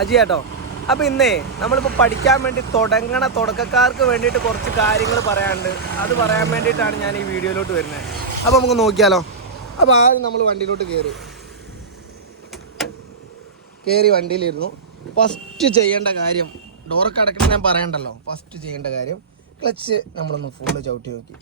അജി കേട്ടോ. അപ്പോൾ ഇന്നേ നമ്മളിപ്പോൾ പഠിക്കാൻ വേണ്ടി തുടക്കക്കാർക്ക് വേണ്ടിയിട്ട് കുറച്ച് കാര്യങ്ങൾ പറയാനുണ്ട്. അത് പറയാൻ വേണ്ടിയിട്ടാണ് ഞാൻ ഈ വീഡിയോയിലോട്ട് വരുന്നത്. അപ്പോൾ നമുക്ക് നോക്കിയാലോ. അപ്പോൾ ആദ്യം നമ്മൾ വണ്ടിയിലോട്ട് കയറി വണ്ടിയിലിരുന്നു. ഫസ്റ്റ് ചെയ്യേണ്ട കാര്യം, ഡോറൊക്കെ അടക്കണം ഞാൻ പറയണ്ടല്ലോ. ഫസ്റ്റ് ചെയ്യേണ്ട കാര്യം, ക്ലച്ച് നമ്മളൊന്ന് ഫുള്ള് ചവിട്ടി നോക്കി,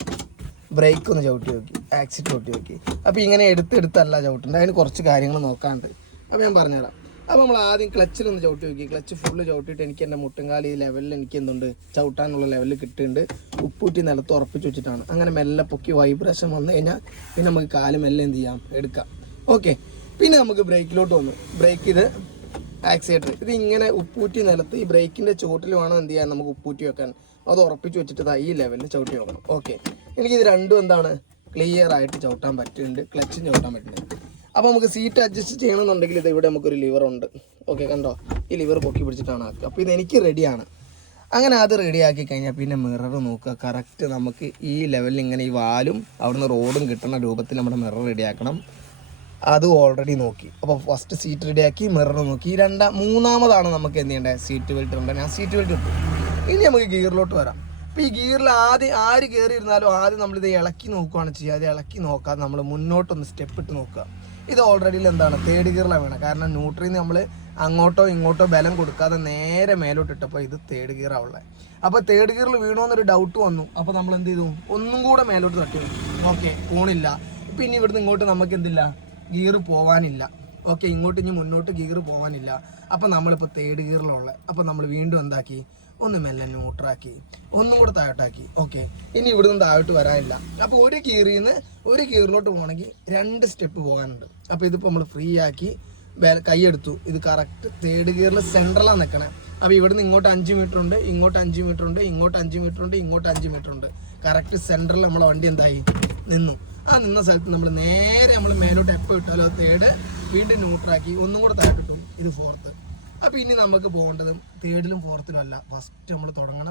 ബ്രേക്ക് ഒന്ന് ചവിട്ടി നോക്കി, ആക്സിറ്റ് ചവിട്ടി നോക്കി. അപ്പോൾ ഇങ്ങനെ എടുത്തല്ല ചവിട്ടുണ്ട്, അതിന് കുറച്ച് കാര്യങ്ങൾ നോക്കാണ്ട്. അപ്പോൾ ഞാൻ പറഞ്ഞുതരാം. അപ്പോൾ നമ്മൾ ആദ്യം ക്ലച്ചിലൊന്ന് ചവിട്ടി നോക്കി. ക്ലച്ച് ഫുള്ള് ചവിട്ടിയിട്ട് എനിക്ക് എൻ്റെ മുട്ടുംകാലി ഈ ലെവലിൽ എനിക്ക് എന്തുണ്ട് ചവിട്ടാനുള്ള ലെവലിൽ കിട്ടുന്നുണ്ട്. ഉപ്പൂറ്റി നിലത്ത് ഉറപ്പിച്ച് വെച്ചിട്ടാണ്. അങ്ങനെ മെല്ലെ പൊക്കി വൈബ്രേഷൻ വന്നു കഴിഞ്ഞാൽ പിന്നെ നമുക്ക് കാല് മെല്ലെ എന്ത് ചെയ്യാം, എടുക്കാം. ഓക്കെ. പിന്നെ നമുക്ക് ബ്രേക്കിലോട്ട് വന്നു. ബ്രേക്ക് ഇത് ആക്സിലേറ്റർ, ഇത് ഇങ്ങനെ ഉപ്പൂറ്റി നിലത്ത് ഈ ബ്രേക്കിൻ്റെ ചുവട്ടിൽ വേണം എന്ത് ചെയ്യാൻ, നമുക്ക് ഉപ്പൂറ്റി വെക്കാൻ. അത് ഉറപ്പിച്ച് വെച്ചിട്ട് ഈ ലെവലിൽ ചവിട്ടി നോക്കണം. ഓക്കെ. എനിക്കിത് രണ്ടും എന്താണ് ക്ലിയർ ആയിട്ട് ചവിട്ടാൻ പറ്റുന്നുണ്ട്, ക്ലച്ചും ചവിട്ടാൻ പറ്റുന്നുണ്ട്. അപ്പോൾ നമുക്ക് സീറ്റ് അഡ്ജസ്റ്റ് ചെയ്യണമെന്നുണ്ടെങ്കിൽ ഇത് ഇവിടെ നമുക്കൊരു ലിവറുണ്ട്. ഓക്കെ, കണ്ടോ, ഈ ലിവർ പൊക്കി പിടിച്ചിട്ടാണ് ആക്കുക. അപ്പോൾ ഇതെനിക്ക് റെഡിയാണ്. അങ്ങനെ അത് റെഡിയാക്കി കഴിഞ്ഞാൽ പിന്നെ മിറർ നോക്കുക. കറക്റ്റ് നമുക്ക് ഈ ലെവലിൽ ഇങ്ങനെ ഈ വാലും അവിടുന്ന് റോഡും കിട്ടുന്ന രൂപത്തിൽ നമ്മുടെ മിറർ റെഡിയാക്കണം. അത് ഓൾറെഡി നോക്കി. അപ്പോൾ ഫസ്റ്റ് സീറ്റ് റെഡിയാക്കി, മിറർ നോക്കി. മൂന്നാമതാണ് നമുക്ക് എന്ത് ചെയ്യേണ്ടത്, സീറ്റ് ബെൽറ്റ് ഉണ്ട്. ഞാൻ സീറ്റ് ബെൽറ്റ് ഇട്ടു. ഇനി നമുക്ക് ഗിയറിലോട്ട് വരാം. അപ്പോൾ ഈ ഗിയറിൽ ആര് കയറിയിരുന്നാലും ആദ്യം നമ്മളിത് ഇളക്കി നോക്കുകയാണ് ചെയ്യുക. അത് ഇളക്കി നോക്കാതെ നമ്മൾ മുന്നോട്ടൊന്ന് സ്റ്റെപ്പ് ഇട്ട് നോക്കുക. ഇത് ഓൾറെഡി എന്താണ് തേർഡ് ഗിയറിലാണ് വേണം. കാരണം ന്യൂട്രിയിൽ നിന്ന് നമ്മൾ അങ്ങോട്ടോ ഇങ്ങോട്ടോ ബലം കൊടുക്കാതെ നേരെ മേലോട്ട് ഇട്ടപ്പോൾ ഇത് തേർഡ് ഗിയറാണ് ഉള്ളത്. അപ്പോൾ തേർഡ് ഗിയറിൽ വീണോന്നൊരു ഡൗട്ട് വന്നു. അപ്പോൾ നമ്മൾ എന്ത് ചെയ്തു, ഒന്നും കൂടെ മേലോട്ട് തട്ടി. ഓക്കെ, പോണില്ല. ഇപ്പം ഇനി ഇവിടുന്ന് ഇങ്ങോട്ട് നമുക്ക് എന്തില്ല, ഗിയർ പോകാനില്ല. ഓക്കെ, ഇങ്ങോട്ട് ഇനി മുന്നോട്ട് ഗിയർ പോകാനില്ല. അപ്പോൾ നമ്മളിപ്പോൾ തേർഡ് ഗിയറിലുള്ള. അപ്പോൾ നമ്മൾ വീണ്ടും എന്താക്കി, ഒന്ന് മെല്ലെ ന്യൂട്രാക്കി, ഒന്നും കൂടെ താഴോട്ടാക്കി. ഓക്കെ, ഇനി ഇവിടുന്ന് താഴോട്ട് വരാനില്ല. അപ്പോൾ ഒരു ഗിയറിൽ നിന്ന് ഒരു ഗിയറിലോട്ട് പോകണമെങ്കിൽ 2 സ്റ്റെപ്പ് പോകാനുണ്ട്. അപ്പോൾ ഇതിപ്പോൾ നമ്മൾ ഫ്രീ ആക്കി കൈയെടുത്തു. ഇത് കറക്റ്റ് തേർഡ് ഗിയറിൽ സെൻട്രലാണ് നിൽക്കണേ. അപ്പോൾ ഇവിടുന്ന് ഇങ്ങോട്ട് 5 മീറ്റർ ഉണ്ട്, ഇങ്ങോട്ട് 5 മീറ്റർ ഉണ്ട്, ഇങ്ങോട്ട് 5 മീറ്റർ ഉണ്ട്, ഇങ്ങോട്ട് 5 മീറ്റർ ഉണ്ട്. കറക്റ്റ് സെൻട്രൽ നമ്മളെ വണ്ടി എന്തായി നിന്നു. ആ നിന്ന സ്ഥലത്ത് നമ്മൾ നേരെ നമ്മൾ മേലോട്ട് എപ്പോൾ ഇട്ടാലോ തേർഡ്, വീണ്ടും ന്യൂട്രാക്കി, ഒന്നും കൂടെ താഴോട്ടിട്ടു. ഇത് ഫോർത്ത്. അപ്പോൾ ഇനി നമുക്ക് പോകേണ്ടതും തേർഡിലും ഫോർത്തിലും അല്ല, ഫസ്റ്റ് നമ്മൾ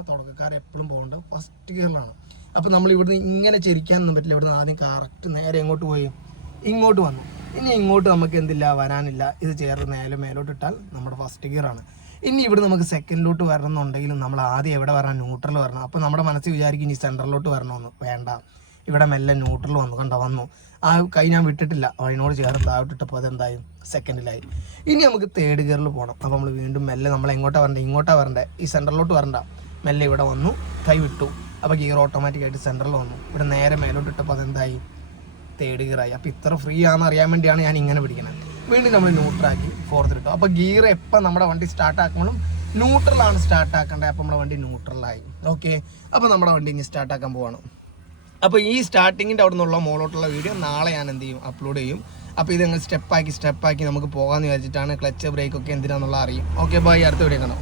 തുടക്കക്കാർ എപ്പോഴും പോകേണ്ടത് ഫസ്റ്റ് ഗിയറിലാണ്. അപ്പോൾ നമ്മൾ ഇവിടുന്ന് ഇങ്ങനെ ചെരിക്കാനൊന്നും പറ്റില്ല. ഇവിടുന്ന് ആദ്യം കറക്റ്റ് നേരെ എങ്ങോട്ട് പോയി, ഇങ്ങോട്ട് വന്നു. ഇനി ഇങ്ങോട്ട് നമുക്ക് എന്തില്ല, വരാനില്ല. ഇത് ചേർന്ന് നേരെ മേലോട്ട് ഇട്ടാൽ നമ്മുടെ ഫസ്റ്റ് ഗിയറാണ്. ഇനി ഇവിടെ നമുക്ക് സെക്കൻഡിലോട്ട് വരണമെന്നുണ്ടെങ്കിലും നമ്മൾ ആദ്യം എവിടെ വരണം, ന്യൂട്രൽ വരണം. അപ്പോൾ നമ്മുടെ മനസ്സിൽ വിചാരിക്കും ഇനി സെൻട്രലിലോട്ട് വരണമെന്ന്. വേണ്ട, ഇവിടെ മെല്ലെ ന്യൂട്രൽ വന്നു. ആ കൈ ഞാൻ വിട്ടിട്ടില്ല, അതിനോട് ചേർത്ത് താഴോട്ടിട്ടപ്പോൾ അതെന്തായും സെക്കൻഡിലായി. ഇനി നമുക്ക് തേർഡ് ഗിയറിൽ പോകണം. അപ്പോൾ നമ്മൾ വീണ്ടും മെല്ലെ നമ്മൾ ഇങ്ങോട്ടാണ് വരണ്ടേ, ഈ സെൻട്രലിലോട്ട് വരണ്ട. മെല്ലെ ഇവിടെ വന്നു, കൈ വിട്ടു. അപ്പോൾ ഗിയർ ഓട്ടോമാറ്റിക്കായിട്ട് സെൻട്രൽ വന്നു. ഇവിടെ നേരെ മേലോട്ട് ഇട്ടപ്പോൾ അതെന്തായി തേർഡ് ഗിയറായി. അപ്പോൾ ഇത്ര ഫ്രീ ആണെന്ന് അറിയാൻ വേണ്ടിയാണ് ഞാൻ ഇങ്ങനെ പിടിക്കുന്നത്. വീണ്ടും നമ്മൾ ന്യൂട്രാക്കി ഫോർത്തിലിട്ടു. അപ്പോൾ ഗിയർ എപ്പോൾ നമ്മുടെ വണ്ടി സ്റ്റാർട്ടാക്കുമ്പോഴും ന്യൂട്രലാണ് സ്റ്റാർട്ടാക്കേണ്ടത്. അപ്പോൾ നമ്മുടെ വണ്ടി ന്യൂട്രലായി. ഓക്കെ, അപ്പോൾ നമ്മുടെ വണ്ടി ഇങ്ങനെ സ്റ്റാർട്ടാക്കാൻ പോവാണ്. അപ്പോൾ ഈ സ്റ്റാർട്ടിങ്ങിൻ്റെ അവിടെ നിന്നുള്ള മോളോട്ടുള്ള വീഡിയോ നാളെ ഞാൻ എന്ത് ചെയ്യും, അപ്ലോഡ് ചെയ്യും. അപ്പോൾ ഇതങ്ങ് സ്റ്റെപ്പാക്കി നമുക്ക് പോകാമെന്ന് വിചാരിച്ചിട്ടാണ്. ക്ലച്ച് ബ്രേക്കൊക്കെ എന്തിനാണെന്നുള്ള അറിയും. Okay, by. അടുത്ത വീഡിയോ കാണാം.